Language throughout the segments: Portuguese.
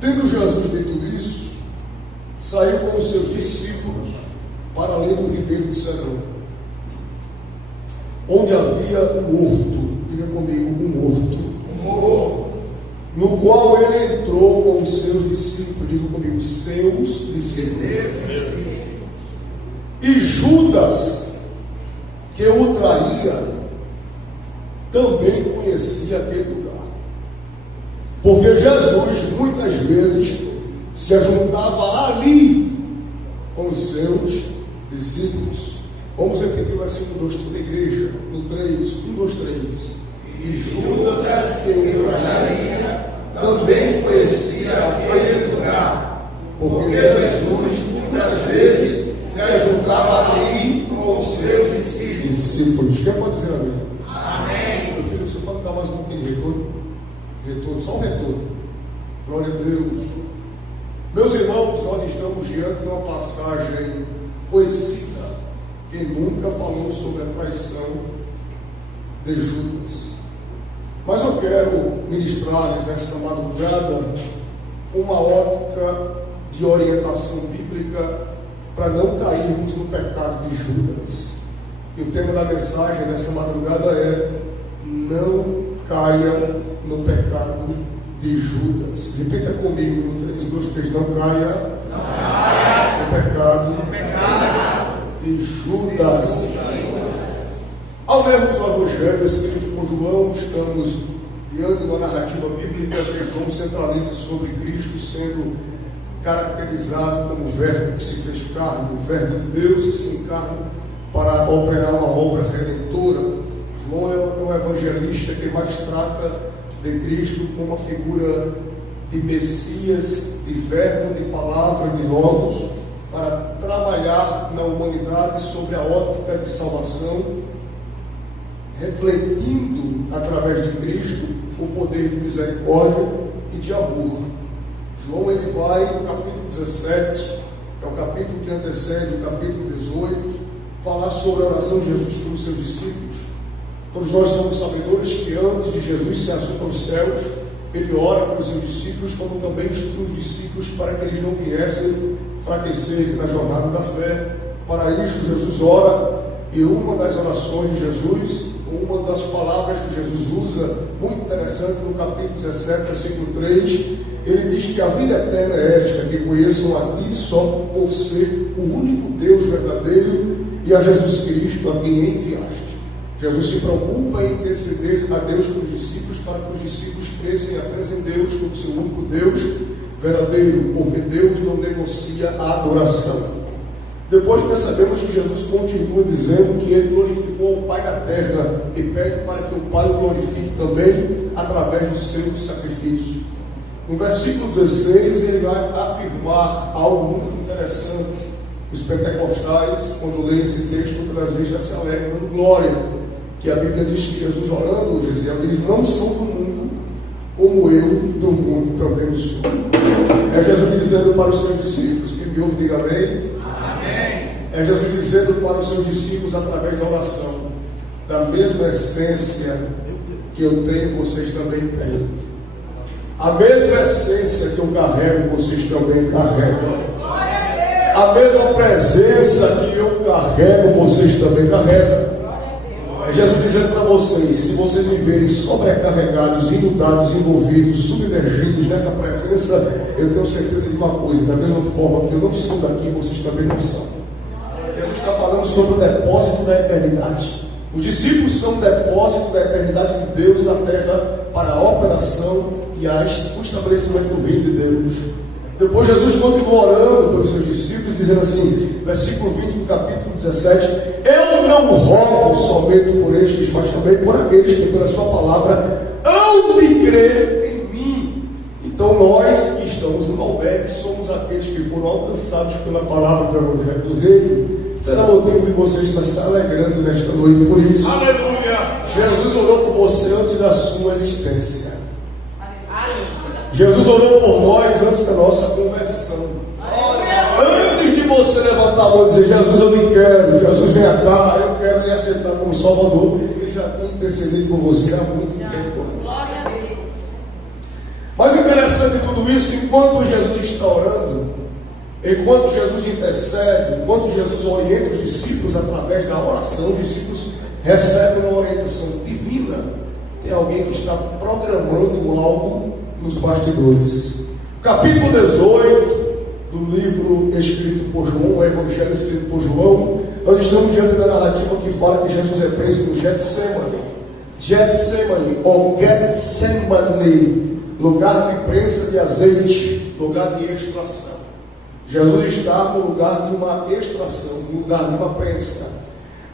Tendo Jesus dito isso, saiu com os seus discípulos para além do ribeiro de Cedron, onde havia um horto. Diga comigo, um horto. No qual ele entrou com os seus discípulos. Diga comigo, seus discípulos. E Judas, que o traía, também conhecia aquele lugar. Porque Jesus muitas vezes se ajuntava ali com os seus discípulos. Vamos repetir o versículo 2 toda a igreja. No 3, 1, 2, 3. E Judas, que o traía, também conhecia aquele lugar. Porque Jesus muitas vezes se ajuntava ali com os seus discípulos. Quem pode dizer amém? Amém. Meu filho, você pode dar mais um pouquinho de retorno, só um retorno. Glória a Deus. Meus irmãos, nós estamos diante de uma passagem conhecida. Quem nunca falou sobre a traição de Judas. Mas eu quero ministrar-lhes nessa madrugada uma ótica de orientação bíblica para não cairmos no pecado de Judas. E o tema da mensagem nessa madrugada é: não caia no pecado de Judas. Repita comigo no 3, 2, 3. Não caia no pecado de Judas. Ao lermos o Evangelho escrito por João, estamos diante de uma narrativa bíblica que João centraliza sobre Cristo sendo caracterizado como o Verbo que se fez carne, o Verbo de Deus que se encarna para operar uma obra redentora. João é um evangelista que mais trata de Cristo como uma figura de Messias, de Verbo, de palavra, de Logos, para trabalhar na humanidade sobre a ótica de salvação, refletindo através de Cristo o poder de misericórdia e de amor. João ele vai no capítulo 17, é o capítulo que antecede o capítulo 18, falar sobre a oração de Jesus pelos seus discípulos. Todos nós somos sabedores que antes de Jesus se assunta aos céus, ele ora pelos seus discípulos, como também os discípulos, para que eles não viessem enfraquecer na jornada da fé. Para isso Jesus ora, e uma das orações de Jesus, uma das palavras que Jesus usa, muito interessante, no capítulo 17, versículo 3, ele diz que a vida eterna é esta, que conheçam a ti só por ser o único Deus verdadeiro e a Jesus Cristo a quem enviaste. Jesus se preocupa em interceder a Deus com os discípulos, para que os discípulos cresçam apenas em Deus como seu único Deus verdadeiro, porque Deus não negocia a adoração. Depois percebemos que Jesus continua dizendo que ele glorificou o Pai da terra e pede para que o Pai o glorifique também através do seu sacrifício. No versículo 16 ele vai afirmar algo muito interessante. Os pentecostais, quando leem esse texto, muitas vezes já se alegram dando glória, que a Bíblia diz que Jesus orando, eles não são do mundo, como eu do mundo também sou. É Jesus dizendo para os seus discípulos, quem me ouve diga amém. É Jesus dizendo para os seus discípulos através da oração: da mesma essência que eu tenho, vocês também têm. A mesma essência que eu carrego, vocês também carregam. A mesma presença que eu carrego, vocês também carregam. É Jesus dizendo para vocês: se vocês viverem sobrecarregados, inundados, envolvidos, submergidos nessa presença, eu tenho certeza de uma coisa: da mesma forma que eu não sou daqui, vocês também não são. Jesus está falando sobre o depósito da eternidade. Os discípulos são o depósito da eternidade de Deus na terra para a operação e o estabelecimento do reino de Deus. Depois Jesus continua orando pelos seus discípulos, dizendo assim, versículo 20 do capítulo 17: eu não rogo somente por estes, mas também por aqueles que pela sua palavra hão de crer em mim. Então nós que estamos no albergue somos aqueles que foram alcançados pela palavra do Evangelho do Reino. Será motivo de você estar se alegrando nesta noite por isso. Aleluia! Jesus orou por você antes da sua existência. Jesus orou por nós antes da nossa conversão. Antes de você levantar a mão e dizer: Jesus, eu lhe quero, Jesus, venha cá, eu quero lhe aceitar como Salvador, ele já tem intercedido por você há muito tempo antes. Mas o interessante de tudo isso, enquanto Jesus está orando, enquanto Jesus intercede, enquanto Jesus orienta os discípulos através da oração, os discípulos recebem uma orientação divina. Tem alguém que está programando algo nos bastidores. Capítulo 18 do livro escrito por João, o Evangelho escrito por João, nós estamos diante da narrativa que fala que Jesus é preso no Getsemane. Getsemane ou Getsemane, lugar de prensa de azeite, lugar de extração. Jesus está no lugar de uma extração, no lugar de uma prensa.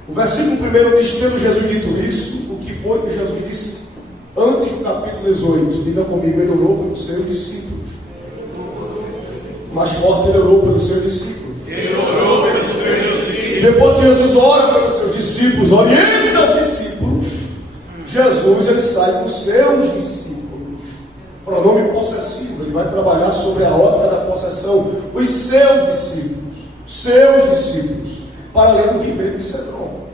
O versículo 1 diz: tendo Jesus dito isso, o que foi que Jesus disse antes do capítulo 18? Diga comigo, ele orou pelos seus discípulos. Mais forte, ele orou pelos seus discípulos. Ele orou pelos seus discípulos. Depois que Jesus ora pelos seus discípulos, orienta os discípulos, Jesus ele sai com os seus discípulos. Pronome possessivo, ele vai trabalhar sobre a ótica da possessão. Os seus discípulos, para além do ribeiro de Cedron.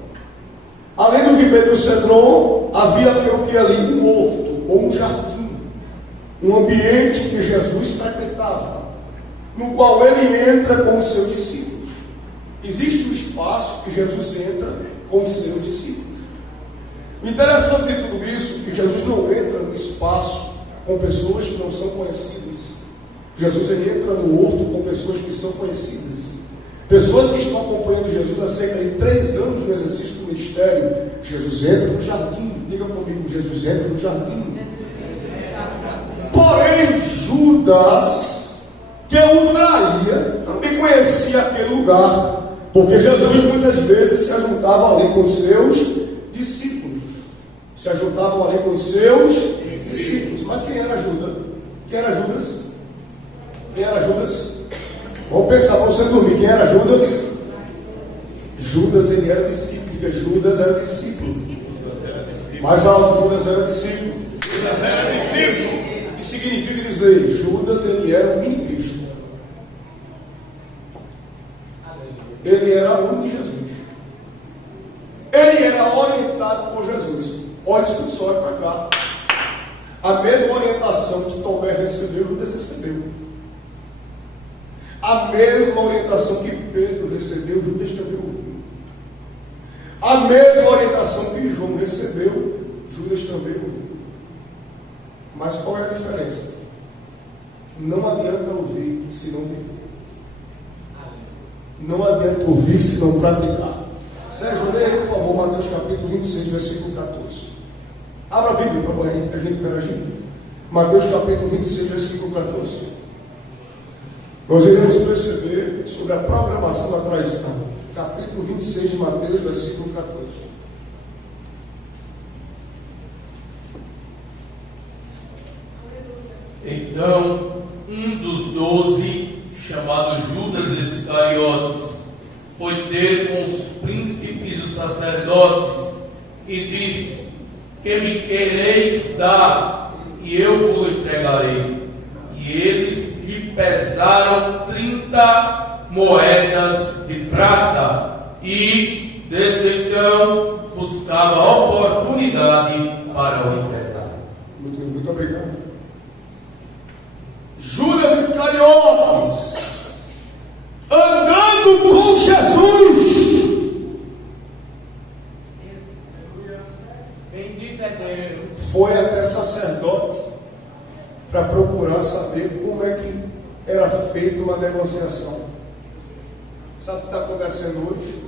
Além do ribeiro de Cedron, havia o que ali? Um horto ou um jardim, um ambiente que Jesus frequentava, no qual ele entra com os seus discípulos. Existe um espaço que Jesus entra com os seus discípulos. O interessante de tudo isso é que Jesus não entra no espaço com pessoas que não são conhecidas. Jesus ele entra no horto com pessoas que são conhecidas. Pessoas que estão acompanhando Jesus há cerca de 3 anos no exercício do ministério. Jesus entra no jardim. Diga comigo, Jesus entra no jardim. Porém, Judas, que o traía, também conhecia aquele lugar, porque Jesus muitas vezes se ajuntava ali com os seus discípulos. Se ajuntavam ali com os seus discípulos. Mas quem era Judas? Quem era Judas? Quem era Judas? Vamos pensar para você dormir. Quem era Judas? Judas, ele era discípulo. Diga, Judas era discípulo. Mais alto, Judas era discípulo. Judas era discípulo. O que significa dizer? Judas, ele era o mini Cristo. Ele era aluno de Jesus. Ele era orientado por Jesus. Olha, escuta só, olha para cá. A mesma orientação que Tomé recebeu, Judas recebeu. A mesma orientação que Pedro recebeu, Judas também ouviu. A mesma orientação que João recebeu, Judas também ouviu. Mas qual é a diferença? Não adianta ouvir se não viver. Não adianta ouvir se não praticar. Sérgio, leia aí, por favor, Mateus capítulo 26, versículo 14. Abra a Bíblia para a gente interagir. Mateus capítulo 26, versículo 14. Nós iremos perceber sobre a programação da traição. Capítulo 26 de Mateus, versículo 14. Então, um dos 12, chamado Judas Iscariotes, foi ter com os príncipes dos sacerdotes e disse: que me quereis dar, e eu vos entregarei. E eles lhe pesaram 30 moedas de prata, e desde então buscava oportunidade para o entregar. Muito obrigado. Judas Iscariotes, andando com Jesus. Bendito é Deus. Foi até sacerdote para procurar saber como é que era feita uma negociação. Sabe o que está acontecendo hoje?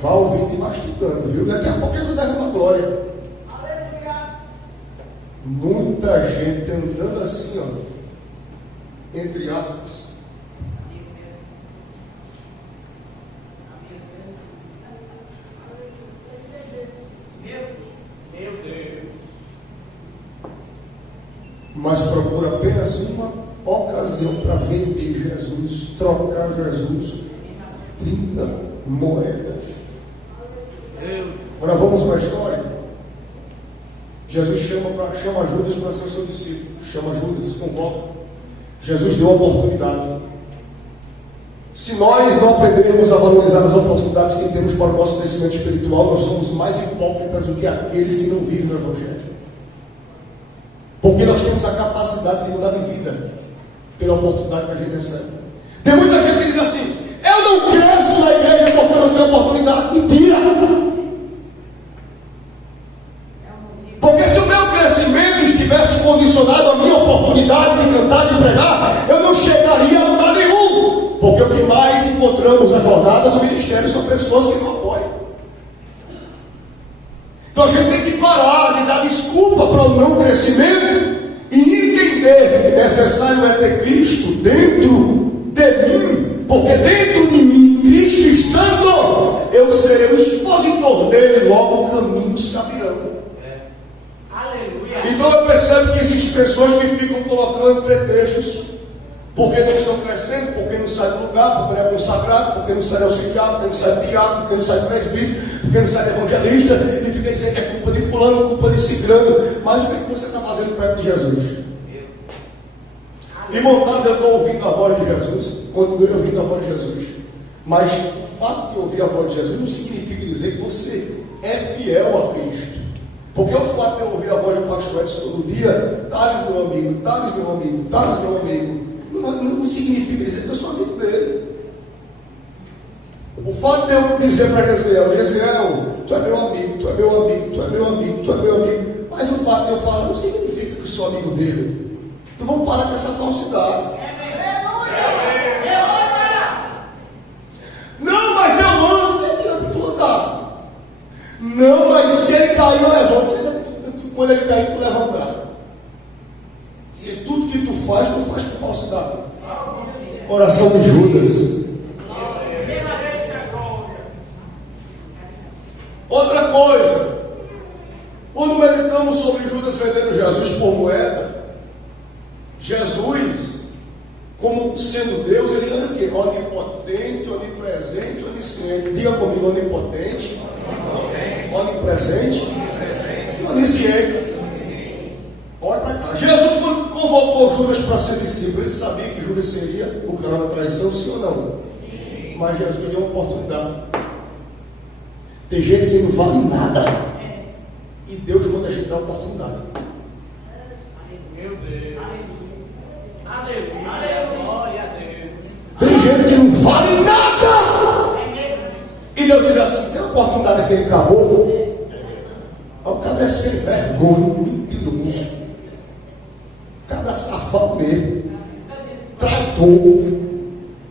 Vá ouvindo e mastigando, viu? Daqui a pouco Jesus deve uma glória. Aleluia. Muita gente andando assim, ó, entre aspas. Meu Deus. Mas procura apenas uma ocasião para vender Jesus, trocar Jesus 30 moedas. Agora vamos para a história. Jesus chama Judas para ser seu discípulo. Chama Judas, convoca. Jesus deu a oportunidade. Se nós não aprendermos a valorizar as oportunidades que temos para o nosso crescimento espiritual, nós somos mais hipócritas do que aqueles que não vivem no Evangelho. Porque nós temos a capacidade de mudar de vida pela oportunidade que a gente recebe. Tem muita gente que diz assim: eu não cresço na igreja porque eu não tenho oportunidade. Mentira! Porque se o meu crescimento estivesse condicionado à minha oportunidade de cantar, de pregar, eu não chegaria a lugar nenhum. Porque o que mais encontramos na jornada do ministério são pessoas que não apoiam. Então a gente tem que parar de dar desculpa para o não crescimento e entender que necessário é ter Cristo dentro de mim. Porque dentro de mim, Cristo estando, eu serei o expositor dele, logo o caminho se abrirão. Então eu percebo que existem pessoas que ficam colocando pretextos, porque não estão crescendo, porque não saem do lugar, porque não é consagrado, porque não sai auxiliar, porque não sai diácono, porque não sai presbítero, porque não sai evangelista, e fica dizendo que é culpa de fulano, culpa de ciclano. Mas o que é que você está fazendo perto de Jesus? E montados, eu estou ouvindo a voz de Jesus, continue ouvindo a voz de Jesus. Mas o fato de ouvir a voz de Jesus não significa dizer que você é fiel a Cristo. Porque o fato de eu ouvir a voz do pastor Edson todo dia, Thales meu amigo, Thales meu amigo, Thales meu amigo, não significa dizer que eu sou amigo dele. O fato de eu dizer para Gesiel, tu é meu amigo, tu é meu amigo, tu é meu amigo, tu é meu amigo, mas o fato de eu falar não significa que eu sou amigo dele. Então vamos parar com essa falsidade. Não, mas eu amo, não adianta tu andar. Não, mas se ele cair, eu levanto. Quando ele cair, tu levantar. Se tudo que tu faz com falsidade. Coração de Judas. Outra coisa, quando meditamos sobre Judas vendendo Jesus por moeda, Jesus, como sendo Deus, ele era o quê? Onipotente, onipresente, onisciente. Diga comigo: onipotente, onipresente e onisciente. Olha para cá. Jesus, quando convocou Judas para ser discípulo, ele sabia que Judas seria o cara da traição, sim ou não? Mas Jesus deu uma oportunidade. Tem gente que não vale nada, e Deus manda a gente dar oportunidade. Meu Deus. Aleluia. Tem gente que não vale nada, e Deus diz assim: tem uma oportunidade aquele caboclo. O cara é sem vergonha, mentiroso, cara safado mesmo, traidor,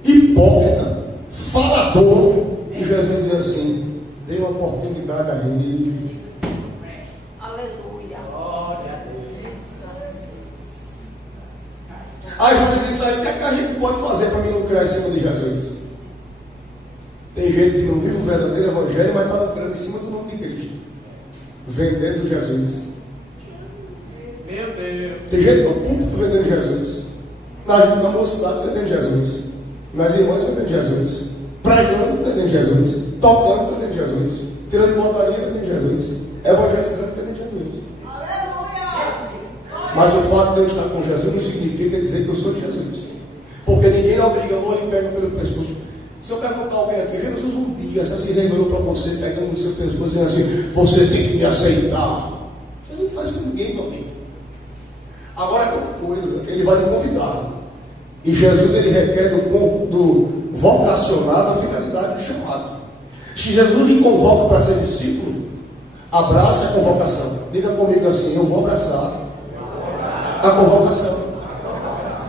hipócrita, falador. E Jesus diz assim: dê uma oportunidade a ele. Aleluia. Aí Jesus diz aí: o que é que a gente pode fazer para mim lucrar em cima de Jesus? Tem gente que não vive o verdadeiro evangelho, mas está lucrando em cima do nome de Cristo, vendendo Jesus. Meu Deus. Tem gente no púlpito vendendo Jesus, na mocidade vendendo Jesus, nas irmãs vendendo Jesus, pregando vendendo Jesus, tocando vendendo Jesus, tirando portaria vendendo Jesus, evangelizando vendendo Jesus. Aleluia. Mas o fato de eu estar com Jesus não significa dizer que eu sou de Jesus, porque ninguém obriga ou lhe pega pelo pescoço. Se eu perguntar a alguém aqui: Jesus um dia se revelou para você, pegando no seu pescoço, dizendo assim: você tem que me aceitar. Jesus não faz com ninguém, meu amigo. Agora tem uma coisa: ele vai lhe convidar. E Jesus, ele requer do vocacionado a finalidade do chamado. Se Jesus lhe convoca para ser discípulo, abrace a convocação. Diga comigo assim: eu vou abraçar a convocação.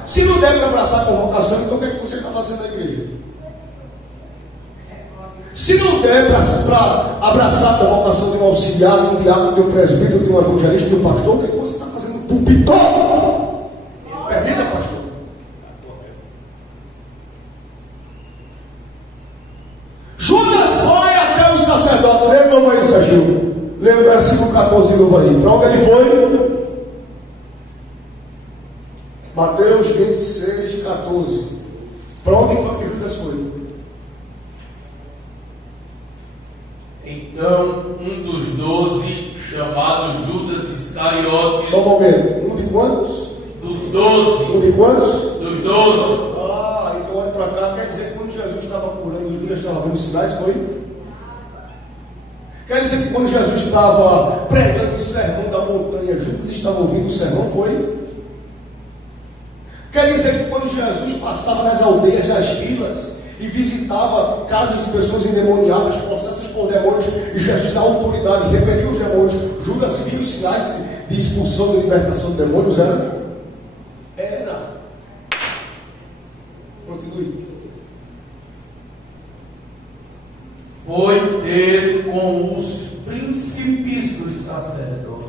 Se não der para abraçar a convocação, então o que é que você está fazendo na igreja? Se não der para abraçar a convocação de um auxiliar, de um diácono, de um presbítero, de um evangelista, de um pastor, o que é que você está fazendo no púlpito? Permita, pastor. Judas foi até o sacerdote. Lembra, irmão aí, Sergio? Lembra o versículo 14 de novo aí. Para onde ele foi? Mateus 26, 14. Para onde foi que Judas foi? Então, um dos 12, chamado Judas Iscariotes. Só um momento. Um de quantos? Dos 12. Um de quantos? Dos 12. Então olha para cá. Quer dizer que quando Jesus estava curando, Judas estava vendo sinais, foi? Quer dizer que quando Jesus estava pregando o sermão da montanha, Judas estava ouvindo o sermão, foi? Quer dizer que quando Jesus passava nas aldeias, das vilas, e visitava casas de pessoas endemoniadas, possessas por demônios, e Jesus, na autoridade, repelia os demônios, Judas viu os sinais de expulsão e libertação de demônios, era? Continue. Foi ter com os príncipes dos sacerdotes.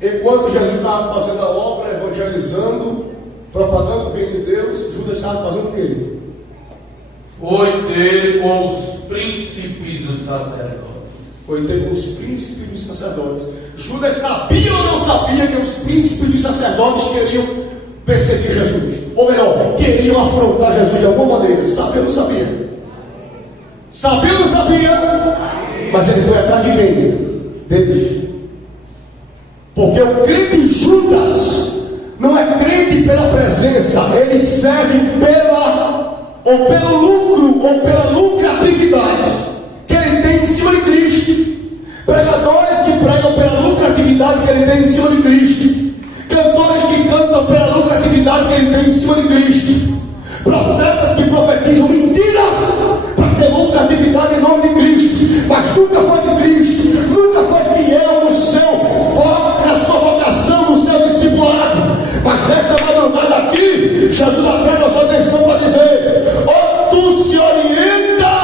Enquanto Jesus estava fazendo a obra, evangelizando, propagando o reino de Deus, Judas estava fazendo o quê? Foi ter com os príncipes dos sacerdotes. Foi ter com os príncipes dos sacerdotes. Judas sabia ou não sabia que os príncipes dos sacerdotes queriam perseguir Jesus? Ou melhor, queriam afrontar Jesus de alguma maneira? Sabia ou não sabia? Sabia ou não sabia? Mas ele foi atrás de quem? Deles. Porque o crente Judas não é crente pela presença, ele serve pelo lucro ou pela lucratividade que ele tem em cima de Cristo. Pregadores que pregam pela lucratividade que ele tem em cima de Cristo. Cantores que cantam pela lucratividade que ele tem em cima de Cristo. Profetas que profetizam mentiras para ter lucratividade em nome de Cristo, mas nunca foi de Cristo, nunca foi fiel no seu foco, na sua vocação, no seu discipulado. Mas nesta madrugada aqui, Jesus atrai nossa atenção para dizer: ou tu se orienta,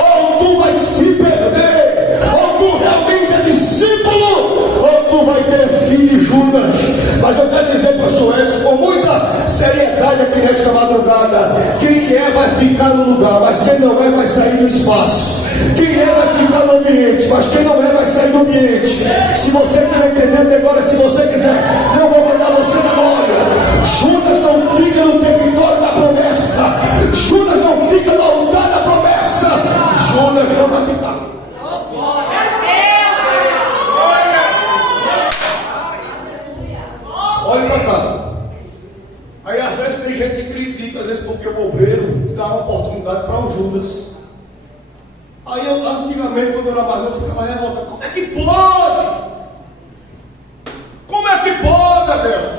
ou tu vai se perder, ou tu realmente é discípulo, ou tu vai ter fim de Judas. Mas eu quero dizer, pastor Edson, com muita seriedade aqui nesta madrugada, quem é vai ficar no lugar, mas quem não é vai sair do espaço. Quem é vai ficar no ambiente, mas quem não é vai sair do ambiente. Se você estiver entendendo agora, se você quiser, não vou mandar você na glória. Judas não fica no território da promessa. Judas não fica no altar da promessa. Judas não vai ficar. Olha para cá. Aí às vezes tem gente que critica, às vezes porque o obreiro dá uma oportunidade para um Judas. Aí eu, antigamente, quando eu era mais novo, eu ficava revoltado. Como é que pode? Como é que pode, Deus?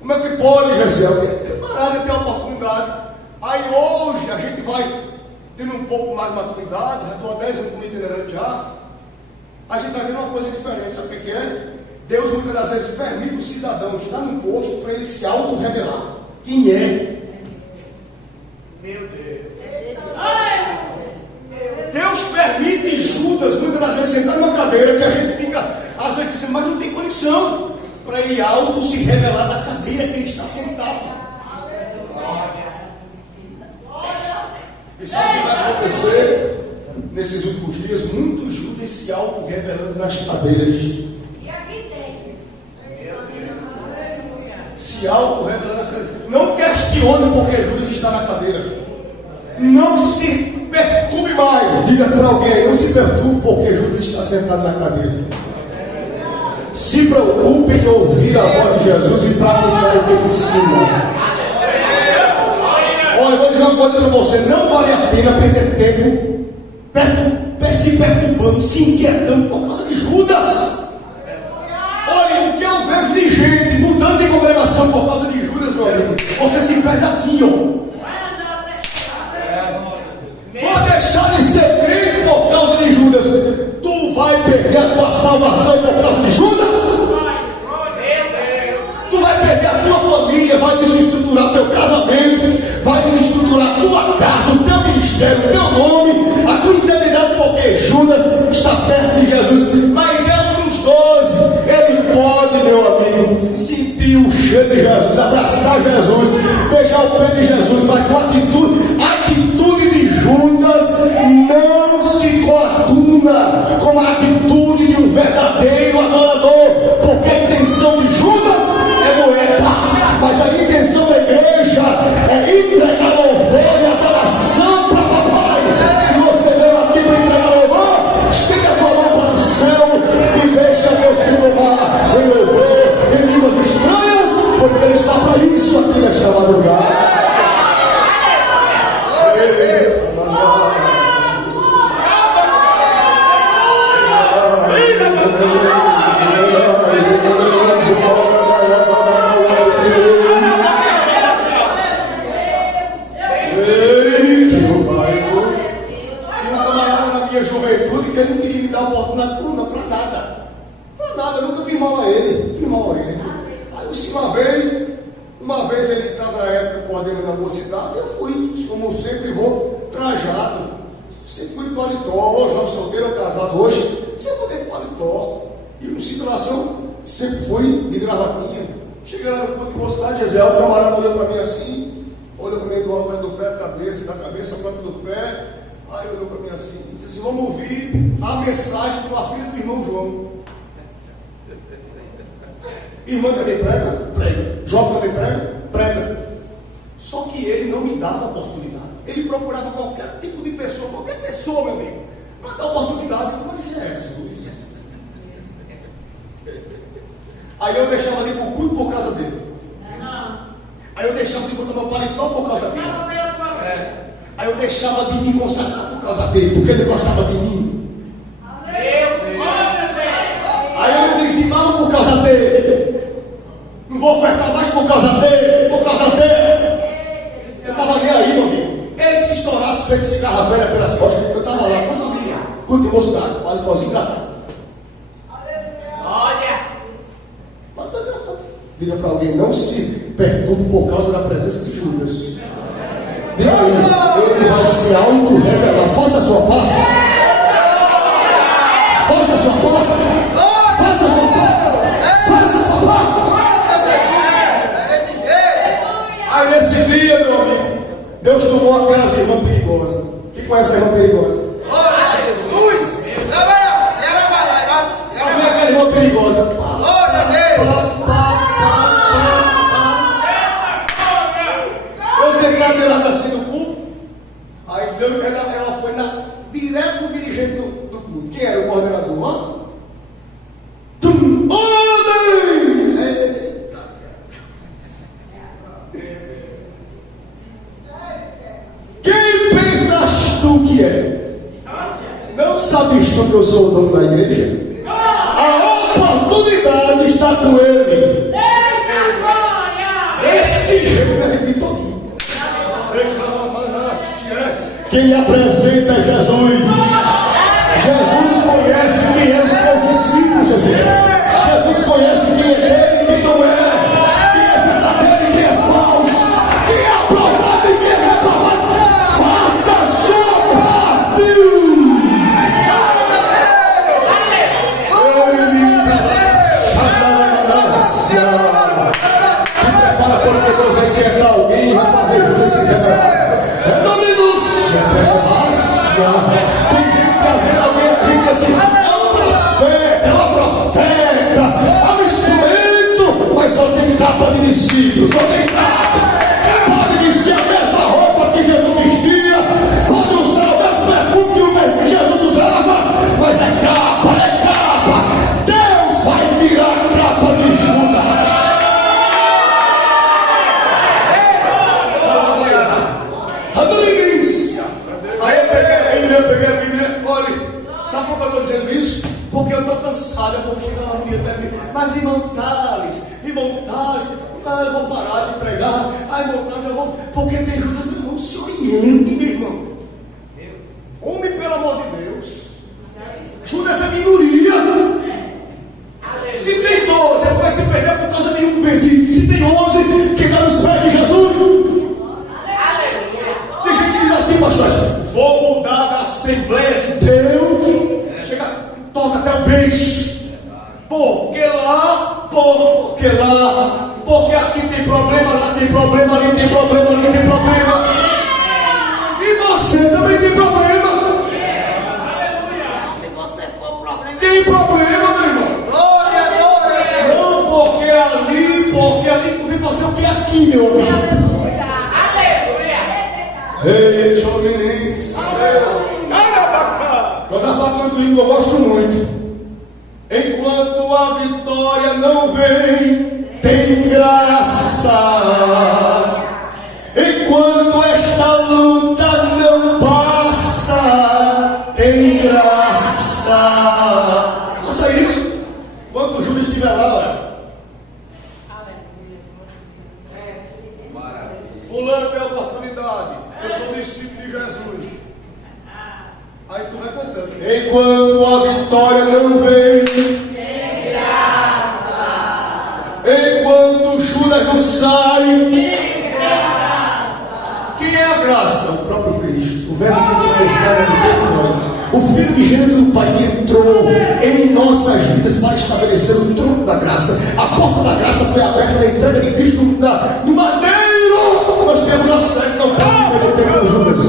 Como é que pode, Gesiel? Camarada tem a oportunidade. Aí hoje a gente vai tendo um pouco mais de maturidade, já estou há 10 anos como itinerante já. A gente vai vendo uma coisa diferente, sabe o que é? Deus muitas das vezes permite o cidadão estar num posto para ele se auto-revelar. Quem é? Meu Deus. Deus permite Judas muitas das vezes sentar numa cadeira que a gente fica, às vezes, dizendo, mas não tem condição para ele auto se revelar da cadeira que ele está sentado. E sabe o que vai acontecer nesses últimos dias? Muitos Judas se auto-revelando nas cadeiras. Se auto-revelando nas cadeiras. Não questione porque Judas está na cadeira. Não se perturbe mais. Diga para alguém, não se perturbe porque Judas está sentado na cadeira. Se preocupe em ouvir a voz de Jesus e praticar o que ele ensina. Olha, eu vou dizer uma coisa para você: não vale a pena perder tempo se perturbando, se inquietando por causa de Judas. Olha, o que eu vejo de gente mudando de congregação por causa de Judas, meu amigo, você se perde aqui, ó. Vou deixar de ser crente por causa de Judas. Tu vai perder a tua salvação por causa de Judas? Tu vai perder a tua família, vai desestruturar teu casamento, vai desestruturar a tua casa, o teu ministério, o teu nome, a tua integridade, porque Judas está perto de Jesus. Mas é um dos 12. Ele pode, meu amigo, sentir o cheiro de Jesus, abraçar Jesus, beijar o pé de Jesus, mas com a atitude de Judas não se coaduna com a atitude de um verdadeiro adorador, porque a intenção de Judas é moeda, mas a intenção da igreja é entregar louvor e adoração para papai. Se você veio aqui para entregar louvor, estenda a tua mão para o céu e deixa Deus te tomar em louvor, em línguas estranhas, porque Ele está para isso aqui nesta madrugada. dá oportunidade para nada. Para nada, eu nunca firmava ele. Aí uma vez ele estava na época coordenando a mocidade, eu fui, como sempre vou, trajado. Sempre fui de paletó, jovem solteiro ou casado hoje, sempre mudei de paletó. E no situação, sempre fui de gravatinha. Cheguei lá no ponto de mocidade, Gisele, o camarada olhou para mim assim, olhou para mim do alto do pé, da cabeça, a planta do pé. Aí olhou para mim assim, e disse assim: vamos ouvir a mensagem de uma filha do irmão João. Irmã também prega? Prega. Jovem também prega? Prega. Só que ele não me dava oportunidade. Ele procurava qualquer tipo de pessoa, meu amigo, para dar oportunidade. Mas é Jesus. Aí eu deixava de ir para o culto por causa dele. Aí eu deixava de botar meu paletó por causa dele. Aí eu deixava de me consagrar por causa dele, porque ele gostava de mim. Aí eu me dizimava por causa dele. Não vou ofertar mais por causa dele. Eu estava nem aí, meu amigo. Ele que se estourasse feito cigarra velha pelas costas, eu estava lá, quando vinha, quando eu mostrava, paletózinho gravado. Diga para alguém: não se perturbe por causa da presença de Judas. Diga aí, ele vai se auto-revelar. Faça a sua parte. Aí nesse dia, meu amigo, Deus tomou aquelas irmãs perigosas. Quem conhece a irmã perigosa? Jesus! Havia aquela irmã perigosa. Eu sei que ela assim no culto. Aí ela foi direto no dirigente do culto. Quem era o coordenador? Quem pensas tu que é? Não sabes tu que eu sou o dono da igreja? A oportunidade está com ele. Desse jeito eu repito todinho. Quem lhe apresenta é Jesus. Jesus conhece quem é o seu discípulo, Jesus conhece quem é dele e quem não é, quem é verdadeiro e quem é falso, quem é aprovado e quem é reprovado. Faça a sua parte. Se prepara, porque Deus vai quebrar alguém e vai fazer Judas se revelar. Tem gente trazendo alguém aqui assim: é uma profeta, é um instrumento, mas só tem capa de discípulo, só tem capa. Pode vestir a mesma roupa que Jesus vestia, pode usar o mesmo perfume que Jesus usava, mas é capa. Deus vai tirar a capa de Judas. Eu peguei a Bíblia, olha, sabe por que eu estou dizendo isso? Porque eu estou cansado, eu vou chegar lá no dia perto de mim. Mas irmão Tales, eu vou parar de pregar. Irmão Tales, eu vou, porque tem Judas, meu irmão, se oriente, meu irmão. Homem, pelo amor de Deus. Judas é minoria. Se tem 12, ele vai se perder por causa de um bendito. Se tem 11, que está nos pés de Jesus. Tem gente que diz assim: pastor, vou mudar da Assembleia de Deus. Chega, toca até o beijo. Porque aqui tem problema, lá tem problema, ali tem problema, ali tem problema. E você também tem problema. Se você for problema, Tem problema, meu irmão. Não, porque ali tu vem fazer o que aqui, meu amigo. Ei, sou menino. Nós já falamos do hino que eu gosto muito. Enquanto a vitória não vem, tem graça. Enquanto esta luta não passa, tem graça. Faça isso. Quando o Judas estiver lá, olha. Fulano tem oportunidade. Eu sou discípulo de Jesus. Aí tu vai cantando. Enquanto a vitória não vem, enquanto Judas não sai, quem é a graça? O próprio Cristo, o verbo que se fez carne por nós, o Filho unigênito do Pai que entrou em nossas vidas para estabelecer o trono da graça. A porta da graça foi aberta na entrega de Cristo no madeiro. Nós temos acesso, não pode perder tempo com Judas.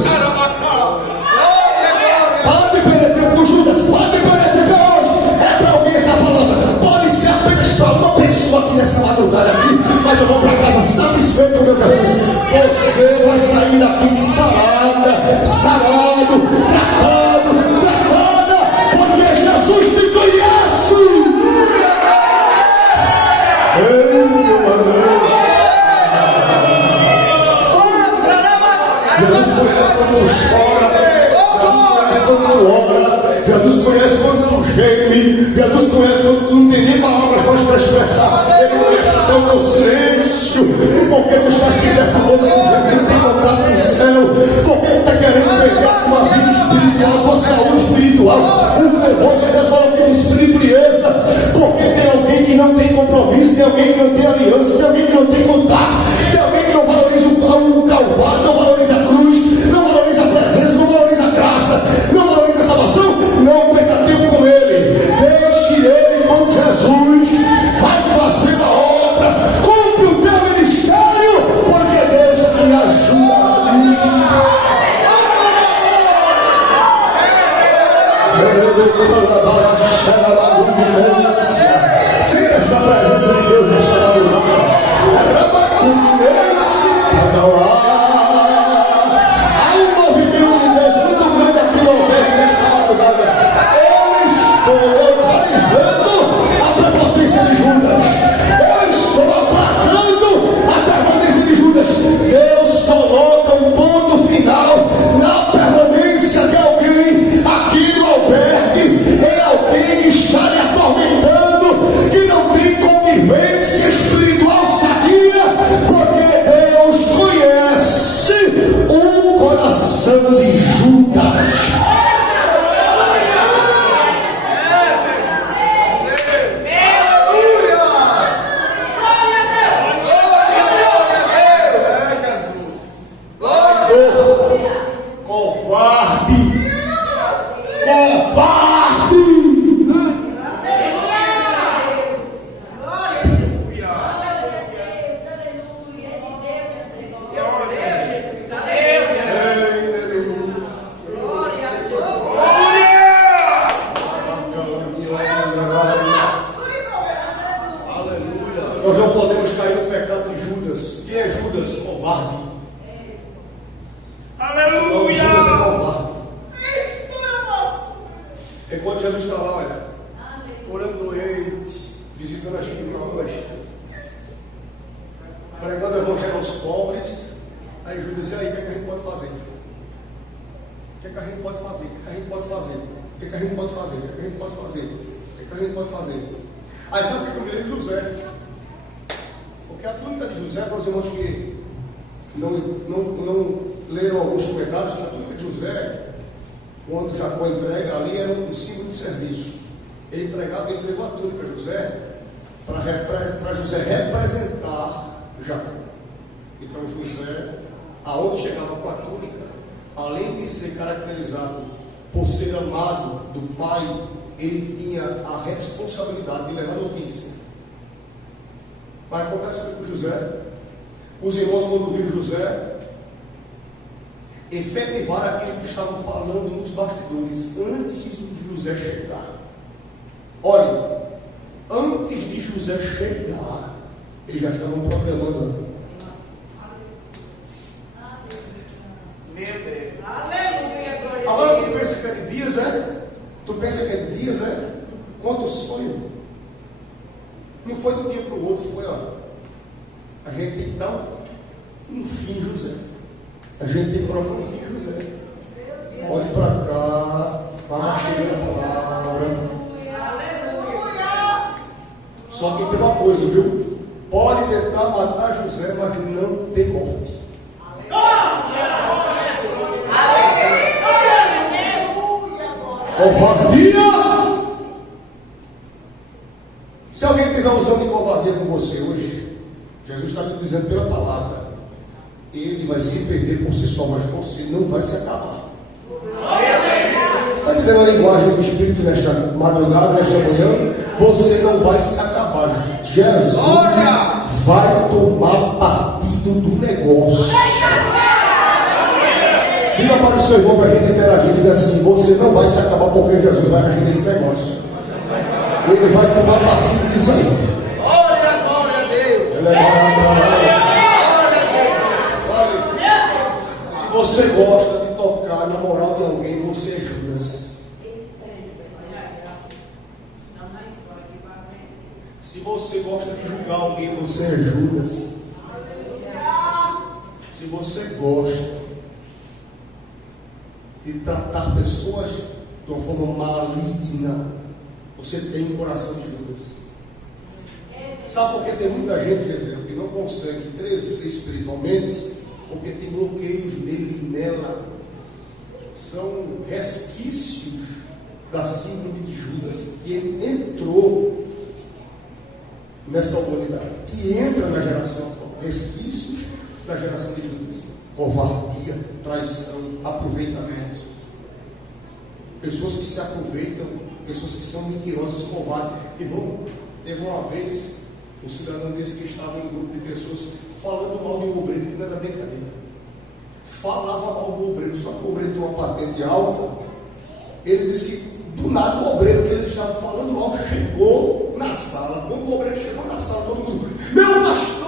Pode perder tempo com Judas, pode perder tempo hoje. É para alguém essa palavra. Pode ser apenas para uma pessoa aqui nessa madrugada aqui, mas eu vou para casa satisfeito, meu Jesus. Você vai sair daqui sarada, sarado, tratado, tratada, porque Jesus te conhece. Ei, meu Deus. Jesus conhece quando tu chora, Jesus conhece quando tu ora, Jesus conhece quando tu geme, Jesus conhece quando tu não tem nem palavras para expressar. Ele conhece até o teu silêncio, e porque tu está se perturbando com gente que não tem contato com o céu, porque tu está querendo pegar a tua vida espiritual, a tua saúde espiritual, o fervor que às vezes fala que de frieza, porque tem alguém que não tem compromisso, tem alguém que não tem aliança, tem alguém que não tem contato, tem alguém que não valoriza o Calvário, não valoriza a cruz, não valoriza a presença, não valoriza a graça, não valoriza a salvação. Não perca tempo com ele, deixe ele com Jesus, vai fazer a obra, cumpre o teu ministério, porque Deus te ajuda nisso. Sinta essa presença de Deus nesta madrugada. Há um movimento de Deus muito grande aqui no albergue nesta madrugada. Eu estou localizando a prepotência de Judas. Eu estou aplacando a permanência de Judas. Deus coloca um ponto final na permanência de alguém aqui no albergue, em alguém que está lhe atormentando, que não tem convivência espiritual sadia, porque Deus conhece o coração de Judas. Covarde! Covarde! Nós não podemos cair no pecado de Judas. Quem é Judas? Covarde. Aleluia! Judas é covarde. Enquanto Jesus está lá, olha, orando noite, visitando as viúvas, pregando o evangelho aos pobres, aí Judas diz, aí, o que a gente pode fazer? O que a gente pode fazer? O que a gente pode fazer? O que a gente pode fazer? O que a gente pode fazer? O que a gente pode fazer? Aí sabe o que eu me lembro de José? Porque a túnica de José, para os irmãos que não leram alguns comentários, a túnica de José, quando Jacó entrega ali, era um símbolo de serviço. Ele entregou a túnica a José para José representar Jacó. Então José, aonde chegava com a túnica, além de ser caracterizado por ser amado do pai, ele tinha a responsabilidade de levar notícia. Mas acontece com José. Os irmãos, quando viram José, efetivaram aquilo que estavam falando nos bastidores antes de José chegar. Olha, antes de José chegar, eles já estavam proclamando. Meu Deus. Agora tu pensa que é de dias, é? Tu pensa que é de dias, é? Conta o sonho. Não foi de um dia para o outro, foi, ó. A gente tem que dar um fim, José. A gente tem que colocar um fim, José. Olhe para cá, vamos chegar a palavra. Só que tem uma coisa, viu? Pode tentar matar José, mas não tem morte. Covardia! Se alguém estiver usando de covardia com você hoje, Jesus está me dizendo pela palavra, ele vai se perder por si só, mas você não vai se acabar. Você está entendendo a linguagem do Espírito nesta madrugada, nesta manhã? Você não vai se acabar. Jesus vai tomar partido do negócio. Diga para o seu irmão, para a gente interagir, diga assim: você não vai se acabar porque Jesus vai agir nesse negócio. Ele vai tomar partido disso aí. Glória a Deus. Se você gosta de tocar na moral de alguém, você é Judas. Se você gosta de julgar alguém, você é Judas. Se você gosta de tratar pessoas de uma forma maligna, você tem um coração de Judas. Sabe por que tem muita gente, exemplo, que não consegue crescer espiritualmente? Porque tem bloqueios nele e nela. São resquícios da síndrome de Judas, que ele entrou nessa humanidade, que entra na geração atual. Resquícios da geração de Judas. Covardia, traição, aproveitamento. Pessoas que se aproveitam, pessoas que são mentirosas, covardes. Irmão, teve uma vez um cidadão desse que estava em um grupo de pessoas falando mal de um obreiro, que não era brincadeira. Falava mal do obreiro, só que o obreiro tem uma patente alta. Ele disse que do nada o obreiro que ele estava falando mal chegou na sala. Quando o obreiro chegou na sala, todo mundo: meu pastor!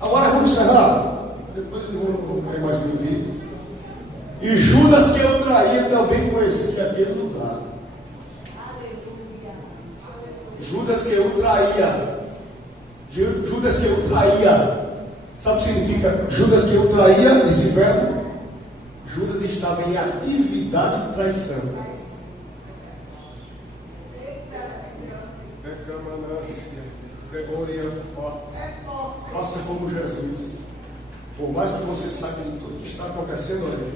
Agora vamos encerrar. Depois eu não quero mais me ouvir. E Judas, que eu traía, também conhecia aquele lugar. Judas que eu traía. Judas que eu traía. Sabe o que significa Judas que eu traía? Esse verbo? Judas estava em atividade de traição. Faça como Jesus. Por mais que você saiba de tudo que está acontecendo ali.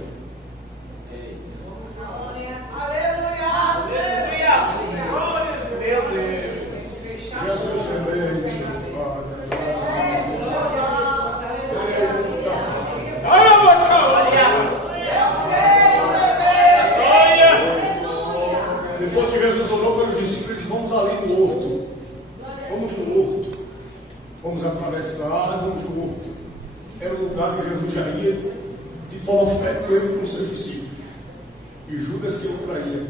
Jesus semente. Depois que Jesus olhou para os discípulos, vamos ali no horto. Vamos no horto. Vamos atravessar, vamos no horto. Era o lugar que Jesus já ia de forma frequente com seus discípulos. E Judas que o traía.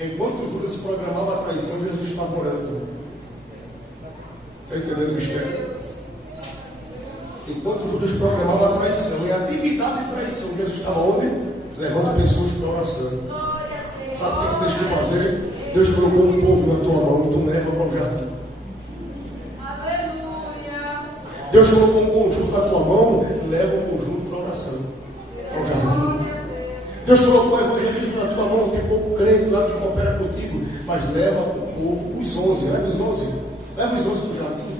Enquanto Judas programava a traição, Jesus estava orando. Está entendendo o mistério? Enquanto Judas programava a traição, em atividade de traição, Jesus estava onde? Levando pessoas para a oração. Sabe o que tu tens que fazer? Deus colocou um povo na tua mão, então leva para o jardim. Deus colocou um conjunto na tua mão, leva um conjunto para a oração, ao jardim. Deus colocou o evangelismo na tua mão, tem pouco crente lá que coopera contigo, mas leva o povo, os 11, leva os 11 para o jardim.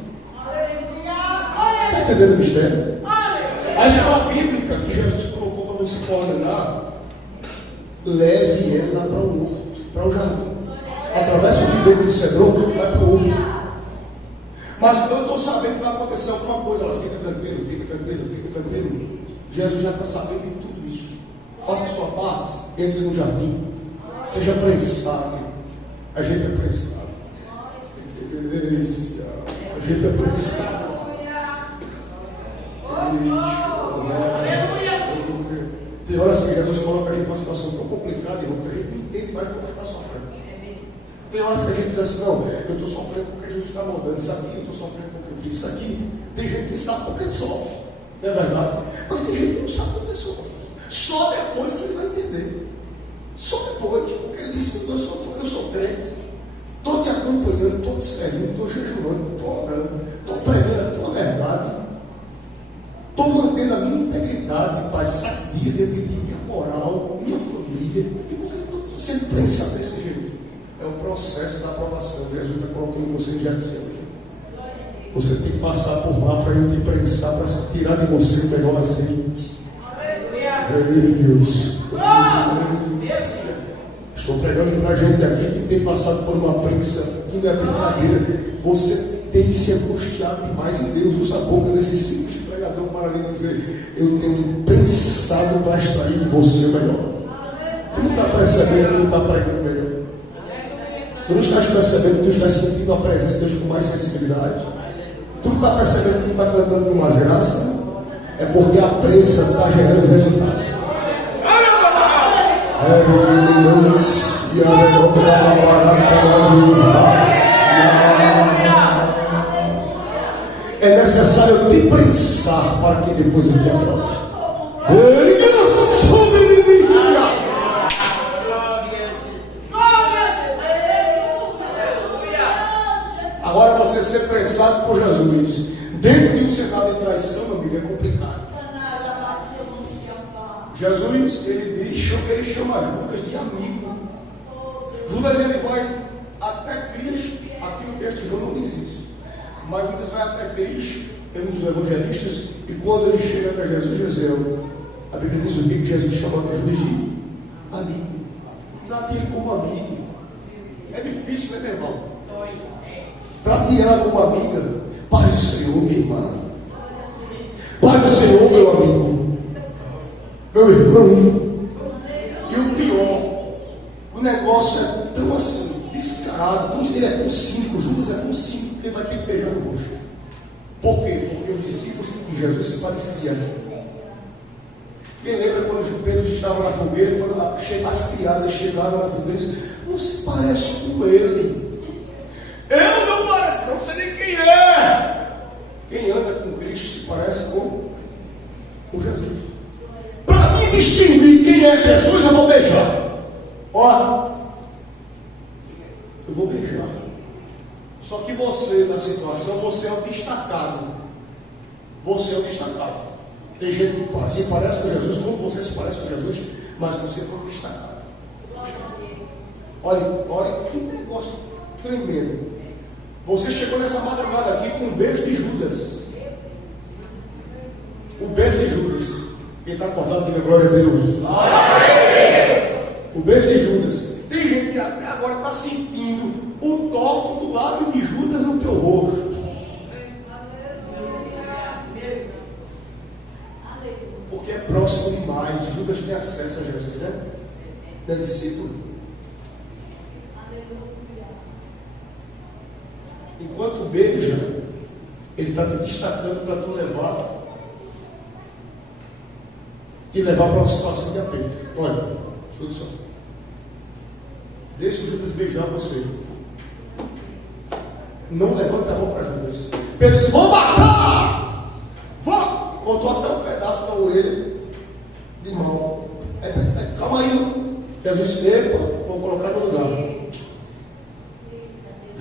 Está entendendo o mistério? A escola bíblica que Jesus colocou para você coordenar, leve ela para o horto, para o jardim. Atravessa o ribeiro de Cedron, vai para o horto. Mas eu estou sabendo que vai acontecer alguma coisa. Ela fica tranquilo, fica tranquilo, fica tranquilo. Jesus já está sabendo de tudo isso. Faça a sua parte, entre no jardim. Seja prensado. A gente é prensado. Que delícia. A gente é prensado. Tem horas que Jesus coloca a gente numa situação tão complicada, irmão, que a gente não entende mais como está sofrendo. Tem horas que a gente diz assim: não, eu estou sofrendo porque Jesus está moldando isso aqui, eu estou sofrendo porque eu fiz isso aqui. Tem gente que sabe porque sofre, não é verdade? Mas tem gente que não sabe porque sofre. Só depois que ele vai entender. Só depois, porque ele disse: eu sou crente, estou te acompanhando, estou te servindo, estou jejuando, estou orando, estou pregando a tua verdade, estou mantendo a minha integridade, paz, sadia dentro de ti, minha moral, minha família. E por que eu estou sendo prensado desse jeito? É o processo da aprovação. Jesus está colocando você em Getsemane. Você tem que passar por lá para eu te prensar, para tirar de você o melhor azeite. Deus. Estou pregando para a gente aqui que tem passado por uma prensa que não é brincadeira. Você tem se angustiado demais em Deus. Usa a boca desse simples pregador para lhe dizer: eu tenho me prensado para extrair de você o melhor. Tu não está percebendo que tu está pregando melhor? Tu não estás percebendo que tu estás sentindo a presença de Deus com mais sensibilidade? Tu não está percebendo que tu está cantando com mais graça? É porque a prensa está gerando resultado. É necessário te prensar para que depois eu te aprove. Agora você ser prensado por Jesus dentro de um cenário de traição, meu amigo, é complicado. Jesus, ele chama Judas de amigo. Judas, ele vai até Cristo. Aqui no texto de João não diz isso, mas Judas vai até Cristo, é um dos evangelistas, e quando ele chega até Jesus, a Bíblia diz o que Jesus chama Judas de amigo. Trate ele como amigo. É difícil, né, meu irmão? Trate ela como amiga. Pai do Senhor, minha irmã. Pai do Senhor, meu amigo, meu irmão. E o pior, o negócio é tão assim, descarado, ele é tão cínico, Judas é tão cínico que ele vai ter que beijar no rosto. Por quê? Porque os discípulos de Jesus se pareciam. Quem lembra quando Pedro estava na fogueira, quando as criadas chegaram na fogueira e disseram: não se parece com ele. Eu não pareço, não sei nem quem é. Quem anda com Cristo se parece com Jesus. Para me distinguir quem é Jesus, eu vou beijar. Ó, eu vou beijar. Só que você, na situação, você é o destacado. Você é o destacado. Tem gente que se parece com Jesus, como você se parece com Jesus, mas você foi o destacado. Olha que negócio tremendo. Você chegou nessa madrugada aqui com um beijo de Judas. O beijo de Judas. Quem está acordado, diga glória a Deus. Glória a Deus. O beijo de Judas. Tem gente que até agora está sentindo o toque do lado de Judas no teu rosto. Porque é próximo demais. Judas tem acesso a Jesus, né? É discípulo. Enquanto beija, ele está te destacando para te levar para uma situação de aperto. Olha, escuta só. Deixa o Judas beijar você. Não levanta a mão para Judas. Pedro disse: vou matar! Vou! Contou até um pedaço da orelha de mal. Calma aí. Jesus disse: epa, vou colocar no lugar.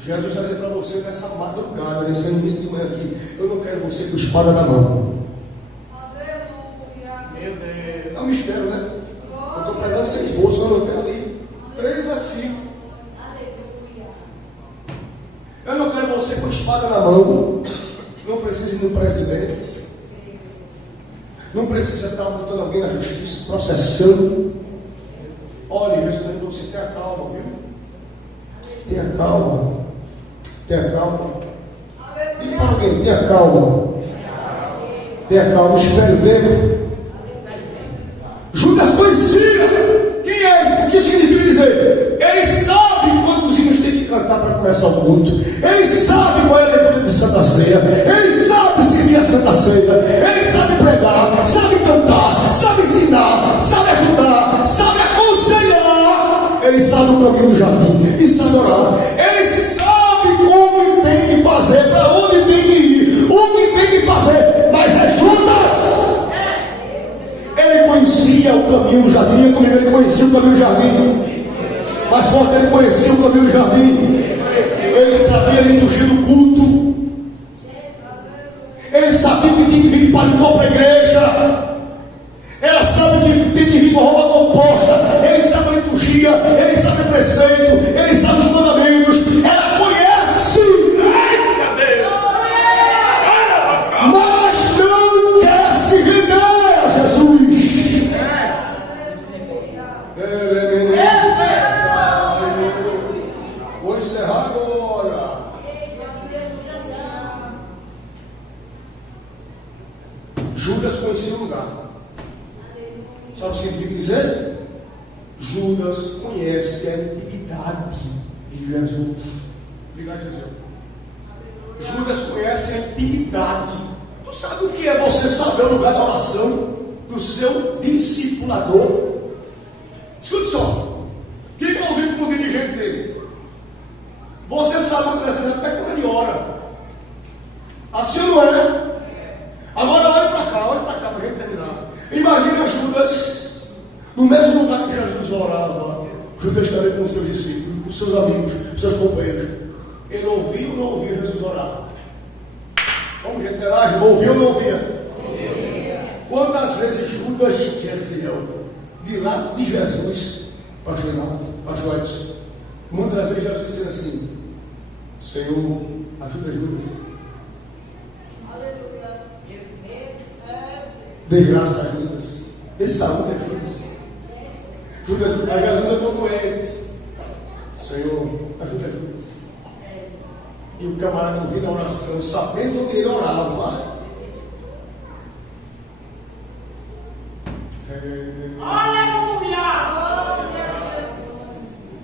Jesus está dizendo para você nessa madrugada, nesse início de manhã aqui: eu não quero você com espada na mão. Meu Deus. É um mistério, né? Eu estou pregando 6 bolsos, eu não tenho ali 3 versículos. Eu não quero você com espada na mão. Não precisa ir no presidente. Não precisa estar botando alguém na justiça, processando. Olha, Jesus está dizendo para você: tenha calma, viu? Tenha calma. Tenha calma. Diga para alguém: tenha calma. Tenha calma, espere o tempo. Judas conhecia quem é, o que significa dizer. Ele sabe quantos hinos tem que cantar para começar o culto. Ele sabe qual é a leitura de Santa Ceia. Ele sabe servir a Santa Ceia. Ele sabe pregar, sabe cantar, sabe ensinar, sabe ajudar, sabe aconselhar. Ele sabe o caminho do jardim e sabe orar. Ele sabe como tem que fazer, para onde tem que ir, o que tem que fazer. Mas é Judas. Ele conhecia o caminho do jardim. Diga comigo: ele conhecia o caminho do jardim. Mais forte, ele conhecia o caminho do jardim. Ele sabia a liturgia do culto. Ele sabia que tinha que vir de paletó para a igreja. Ele sabe que tem que vir com roupa composta. Ele sabe a liturgia. Ele sabe o preceito. Ele sabe os mandamentos. Ela conhece. Eita Deus! dizer? Judas conhece a intimidade de Jesus. Obrigado, Jesus. Judas conhece a intimidade. Tu sabe o que é você saber o lugar da oração do seu discipulador? Escute só. Quem convive com o dirigente dele? Você sabe muitas vezes até quando ele ora. Assim não é? Agora olhe para cá para a gente terminar. Imagina Judas, no mesmo lugar que Jesus orava. Judas também com os seus discípulos, os seus amigos, os seus companheiros. Ele ouvia ou não ouvia Jesus orar? Vamos, gente, interage, ouvia ou não ouvia? Quantas vezes Judas dizia de lado de Jesus, pastor Reinaldo, pastor Edson, muitas das vezes Jesus dizia assim: Senhor, ajuda Judas. Dê graça a Judas. Dê saúde a Judas. Judas, a Jesus eu estou doente. Senhor, ajuda Judas. E o camarada ouvindo a oração, sabendo onde ele orava. Aleluia!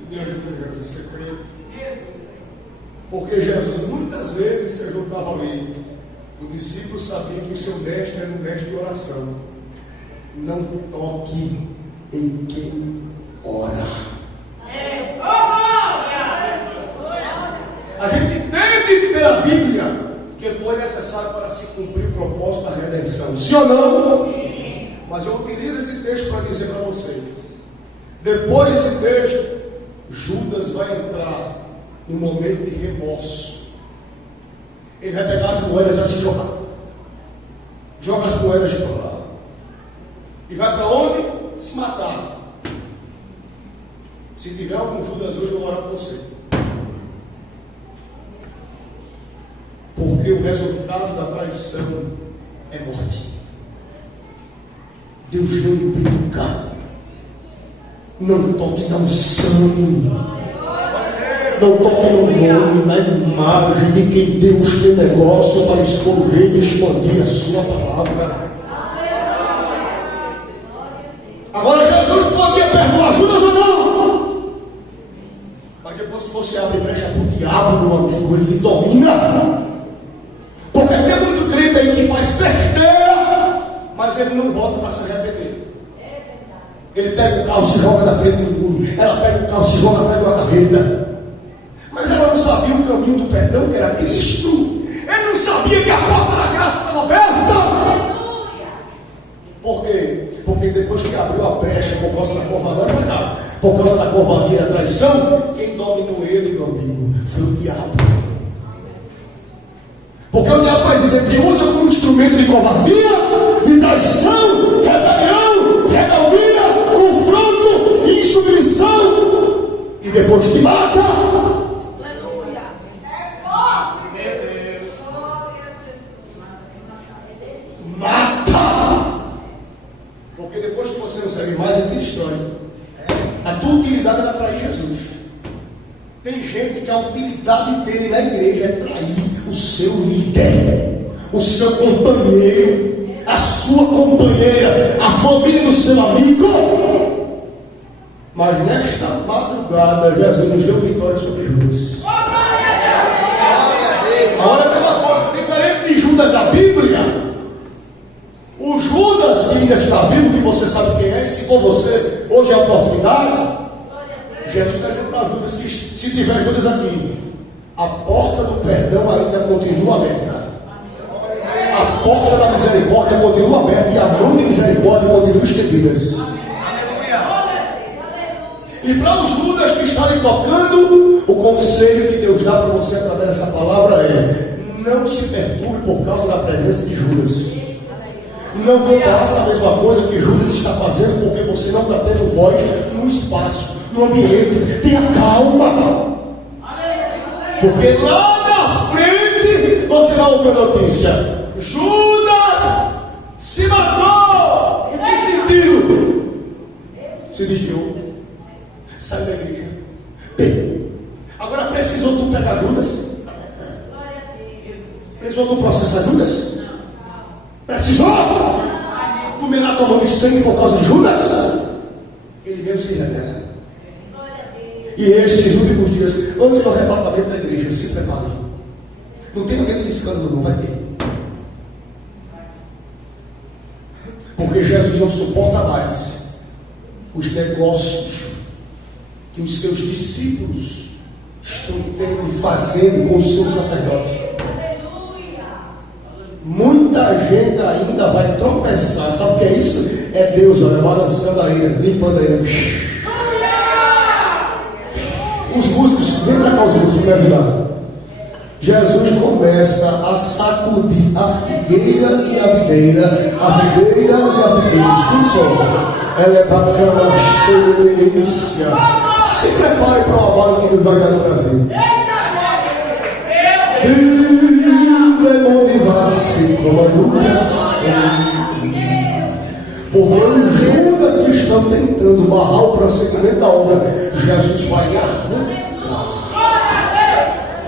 Me ajuda, Jesus, ser crente. Porque Jesus muitas vezes se juntava ali. O discípulo sabia que o seu mestre era um mestre de oração. Não toque em quem ora. A gente entende pela Bíblia que foi necessário para se cumprir o propósito da redenção. Sim ou não? Sim. Mas eu utilizo esse texto para dizer para vocês. Depois desse texto, Judas vai entrar num momento de remorso. Ele vai pegar as moedas e vai se jogar. Joga as moedas para lá. E vai para onde? Se matar. Se tiver algum Judas hoje, eu vou orar por você. Porque o resultado da traição é morte. Deus não brinca. Não toque na unção. Não toque no nome, na imagem de quem Deus tem negócio para escolher e expandir a sua palavra. Agora Jesus podia perdoar Judas ou não? Mas depois que você abre brecha para o diabo, meu amigo, ele lhe domina. Porque tem muito crente aí que faz besteira, mas ele não volta para se arrepender. Ele pega o carro e se joga na frente do muro. Ela pega o carro e se joga atrás de uma carreta. Mas ela não sabia o caminho do perdão, que era Cristo. Ele não sabia que a porta da graça estava aberta. Por quê? Porque depois que abriu a brecha por causa da covardia, por causa da covardia e da traição, quem dominou ele, meu amigo, foi o diabo. Porque o diabo faz isso, ele usa como instrumento de covardia, de traição, rebelião, rebeldia, confronto, insubmissão, e depois te mata. Mata! Porque depois que você não serve mais, é tua história. A tua utilidade era trair Jesus. Tem gente que a utilidade dele na igreja é trair o seu líder, o seu companheiro, a sua companheira, a família do seu amigo. Mas nesta madrugada, Jesus nos deu vitória sobre Judas. Agora tem uma coisa diferente de Judas da Bíblia. O Judas que ainda está vivo, que você sabe quem é, e se for você, hoje é a oportunidade. Jesus está dizendo para Judas que se tiver Judas aqui, a porta do perdão ainda continua aberta. A porta da misericórdia continua aberta e a mão de misericórdia continua estendida. E para os Judas que está lhe tocando, o conselho que Deus dá para você através dessa palavra é: não se perturbe por causa da presença de Judas. Não faça a mesma coisa que Judas está fazendo, porque você não está tendo voz no espaço, no ambiente. Tenha calma. Porque lá na frente você vai ouvir a notícia: Judas se matou. Em que sentido? Se desviou. Saiu da igreja. Bem, agora precisou tu pegar Judas? Precisou tu processar Judas? Precisou? Tu me dá tua mão de sangue por causa de Judas? Ele mesmo se revela. E estes últimos dias, antes do arrebatamento da igreja, se prepare. Não tenha medo de escândalo, não vai ter. Porque Jesus não suporta mais os negócios que os seus discípulos estão tendo e fazendo com o seu sacerdote. Muita gente ainda vai tropeçar. Sabe o que é isso? É Deus, olha, balançando a ilha, limpando a ilha. Os músicos, vem pra cá os músicos me ajudar. Jesus começa a sacudir a figueira e a videira, a videira e a figueira. Escute só. Ela é bacana, cheia de delícia. Se prepare para o trabalho que Deus vai dar no Brasil. Porque os Judas que estão tentando barrar o prosseguimento da obra, Jesus vai arrancar,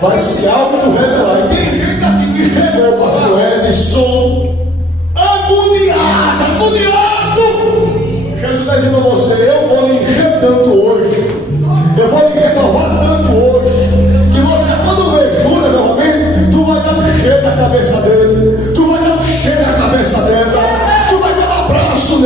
vai se auto-revelar. E tem gente aqui que chegou, pastor Edson, agoniado. Jesus está dizendo a você: eu vou lhe encher tanto hoje, eu vou lhe renovar tanto hoje, que você, quando vê Judas novamente, tu vai dar um cheiro na cabeça dele, tu vai dar um cheiro na cabeça dela, tu vai dar um abraço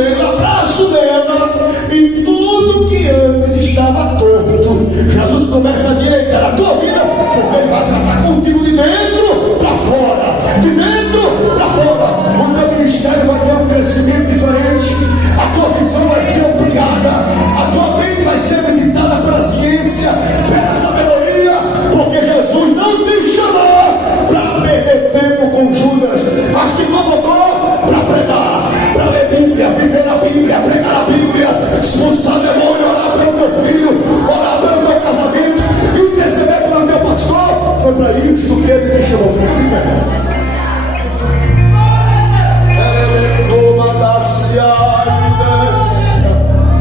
dela, e tudo que antes estava torto, Jesus começa a direitar a tua vida, porque ele vai tratar contigo de dentro para fora, de dentro para fora. O teu ministério vai ter um crescimento diferente, a tua visão vai ser ampliada, a tua mente vai ser visitada pela ciência, pela sabedoria, porque Jesus não te chamou para perder tempo com Judas, mas te convocou para pregar, para ler Bíblia, viver a Bíblia, pregar a Bíblia, expulsar demônio, orar pelo teu filho, orar pelo teu casamento, interceder pelo teu pastor. Foi para isto que ele te chamou. Fica de pé.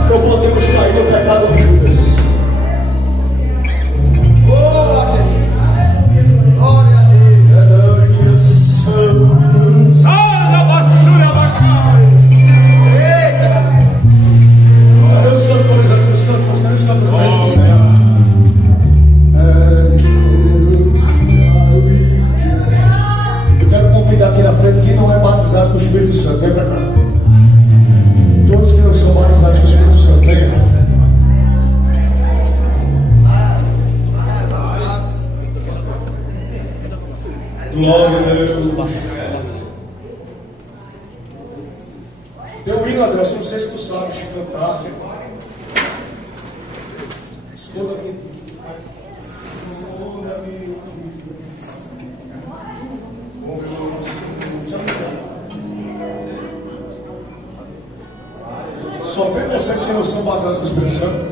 Não podemos cair no pecado de Judas. Glória a Deus. Cadê os cantores aqui? Os cantores, cadê os cantores? Eu quero convidar aqui na frente quem não é batizado com o Espírito Santo. Vem para cá. Todos que não são batizados com o Espírito Santo, venham. Glória a Deus. Tem um hino, Adelson, não sei se tu sabes cantar. Escuta aqui. Só tem vocês que não são batizados com o Espírito Santo.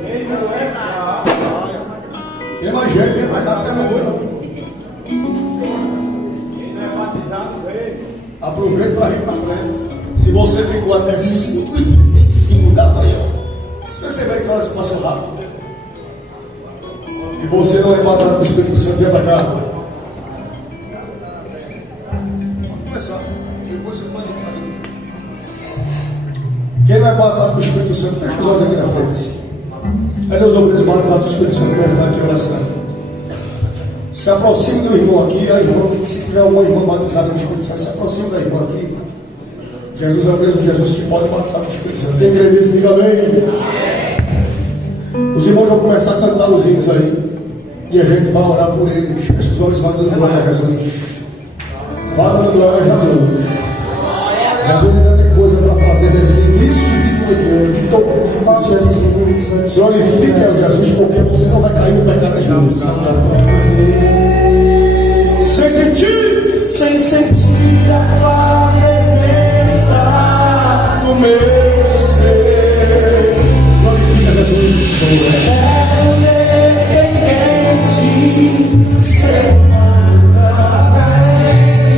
Tem mais gente, tem mais nada, não. Aproveita para ir para frente. Se você ficou até 5h35 da manhã, se perceber que horas passam rápido, e você não é batizado com o Espírito Santo, vem para cá. Vamos começar. Depois você pode fazer. Quem não é batizado com o Espírito Santo, fecha os olhos aqui na frente. Cadê os obreiros batizados com o Espírito Santo para ajudar aqui a oração? Se aproxime do irmão aqui, a irmã, se tiver alguma irmã batizada no Espírito Santo, se aproxime da irmã aqui. Jesus é o mesmo Jesus que pode batizar com o Espírito Santo. Quem crê nisso, diga amém. Os irmãos vão começar a cantar os hinos aí. E a gente vai orar por eles. Feche os olhos, vai dando glória a Jesus. Vá dando glória a Jesus. Jesus ainda tem coisa para fazer nesse início de vida. Então, Jesus, glorifique a Jesus, porque você não vai cair no pecado de Jesus. Sem sentir a tua presença no meu ser. Glorifica a Jesus. Quero dependente, ser humana, carente,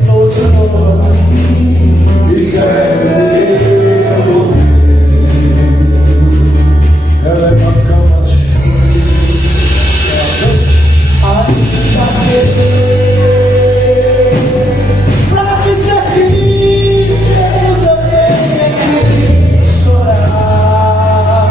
estou de novo aqui e quero ouvir. Ela é bacana. Pra te servir, Jesus, eu tenho que chorar.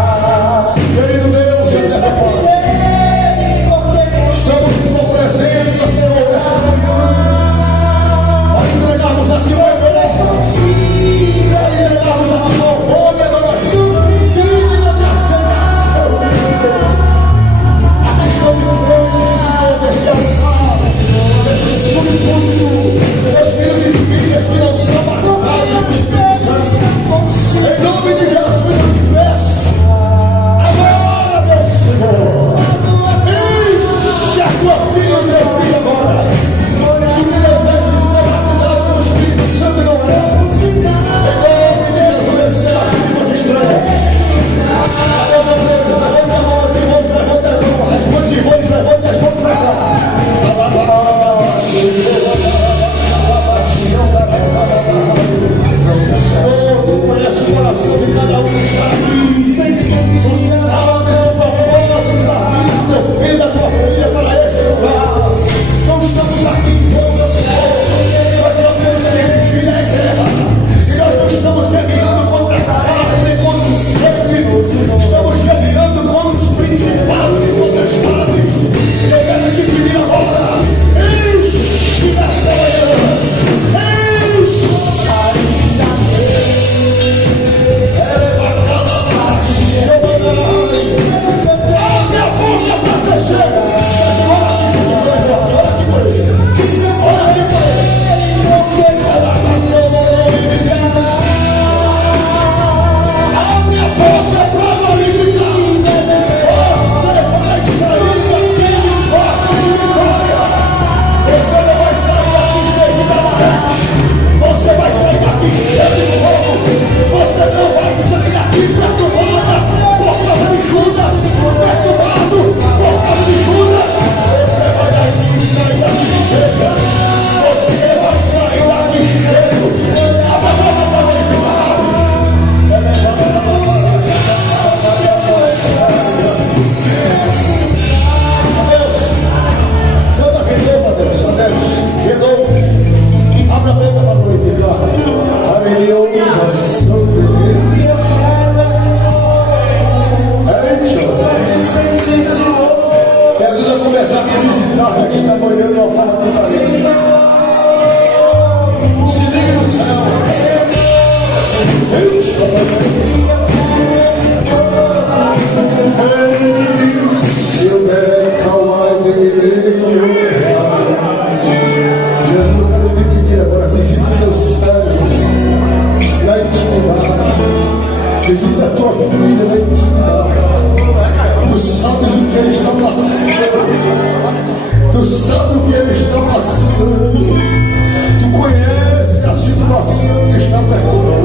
perturbando.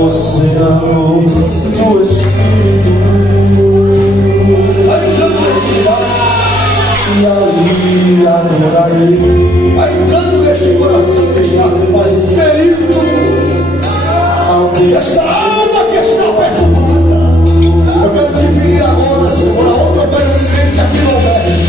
Oceano do Espírito, vai entrando neste lar e ali adorarei, vai entrando neste coração que está ferido, esta alma que está perturbada. Eu quero te pedir agora, Senhor, aonde houver um crente aqui no albergue,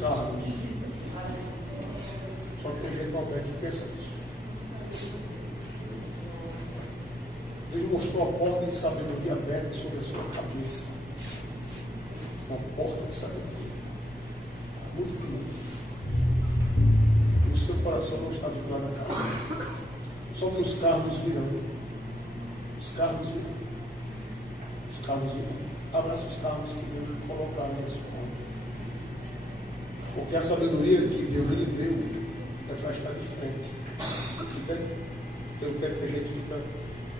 cargos. Só que tem gente malvada que pensa nisso. Deus mostrou a porta de sabedoria aberta sobre a sua cabeça. Uma porta de sabedoria. Muito grande. E o seu coração não está vinculado à carne. Só que os cargos virão. Os cargos virão. Os cargos virão. Abraça os cargos que Deus colocar na sua mão. Porque a sabedoria que Deus lhe deu é para estar de frente. Entende? Tem um tempo que a gente fica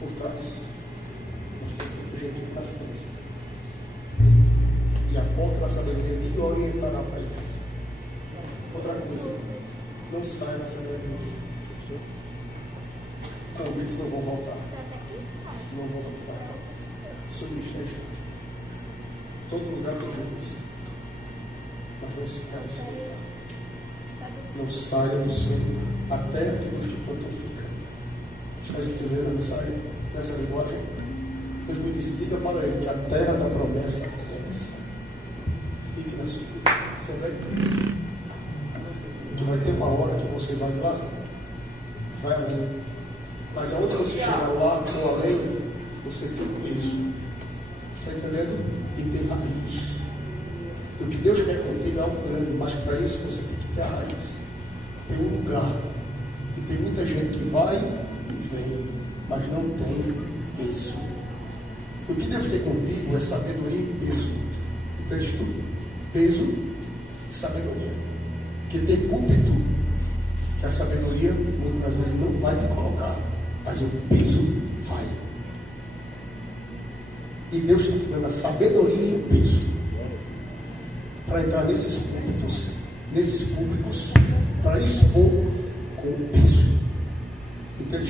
por trás, mas tem um tempo que a gente fica na frente. E a porta da sabedoria lhe orientará para isso. Outra coisa, não saia da Assembleia de Deus. Convites não vão voltar. Não vão voltar. Seu ministério está aqui. Todo lugar tem gente. Mas não saia do Senhor. Não saia do Senhor. Até que Deus te pontifica. Está entendendo nessa linguagem? Deus me disse, diga para ele que a terra da promessa é essa. Fique na sua vida. Você vai ver. Que vai ter uma hora que você vai lá, vai além. Mas aonde você chegar lá, ou além, você tem um peso. Está entendendo? E tem raiz. O que Deus quer contigo é algo grande, mas para isso você tem que ter a raiz. Tem um lugar. E tem muita gente que vai e vem, mas não tem peso. O que Deus tem contigo é sabedoria e peso. O texto, peso e sabedoria. Porque tem púlpito que a sabedoria muitas das vezes não vai te colocar, mas o peso vai. E Deus está te dando a sabedoria e o peso para entrar nesses púlpitos, nesses públicos, para expor com o peso. Então,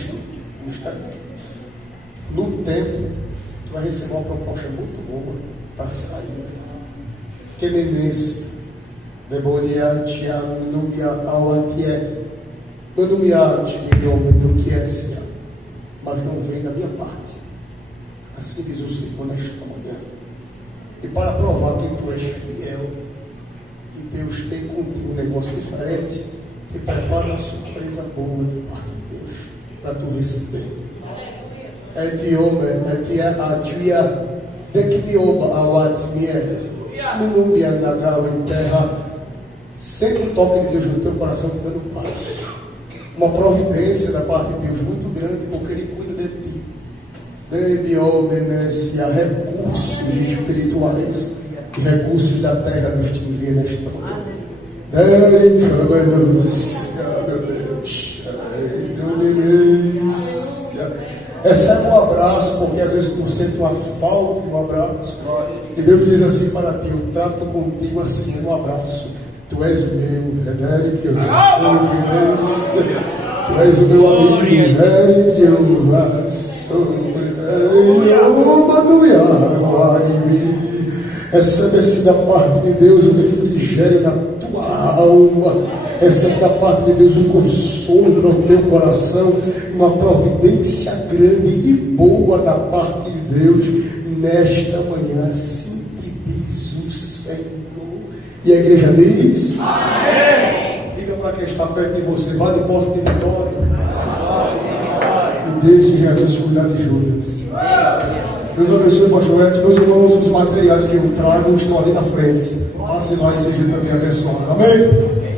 no tempo, tu vai receber uma proposta muito boa para sair. Que nenense, Deboria, Tiago, Nubia, Auatie, Nubia, Tiago, do que é assim, mas não vem da minha parte. Assim diz o Senhor nesta manhã. E para provar que tu és fiel, e Deus tem contigo um negócio diferente, te prepara uma surpresa boa de parte de Deus, para tu receber. Sempre o toque de Deus no teu coração te dando paz. Uma providência da parte de Deus muito grande, porque Ele cuida de ti. Recursos espirituais e recursos da terra Deus te envia nesta manhã. Recebe um abraço, porque às vezes tu sente uma falta de um abraço. E Deus diz assim para ti: eu trato contigo assim, um abraço. Tu és meu, Edéric, eu sou tu és o meu amigo, Edéric, eu sou recebe-se da parte de Deus um refrigério na tua alma. Recebe da parte de Deus um consolo no teu coração, uma providência grande e boa da parte de Deus nesta manhã. Assim te diz o Senhor. E a igreja diz: amém. Diga para quem está perto de você: vá de posse de vitória. E deixe Jesus cuidar de Judas. Deus abençoe, pastor Edson. Meus irmãos, os materiais que eu trago estão ali na frente. Passe lá e seja também abençoado. Amém?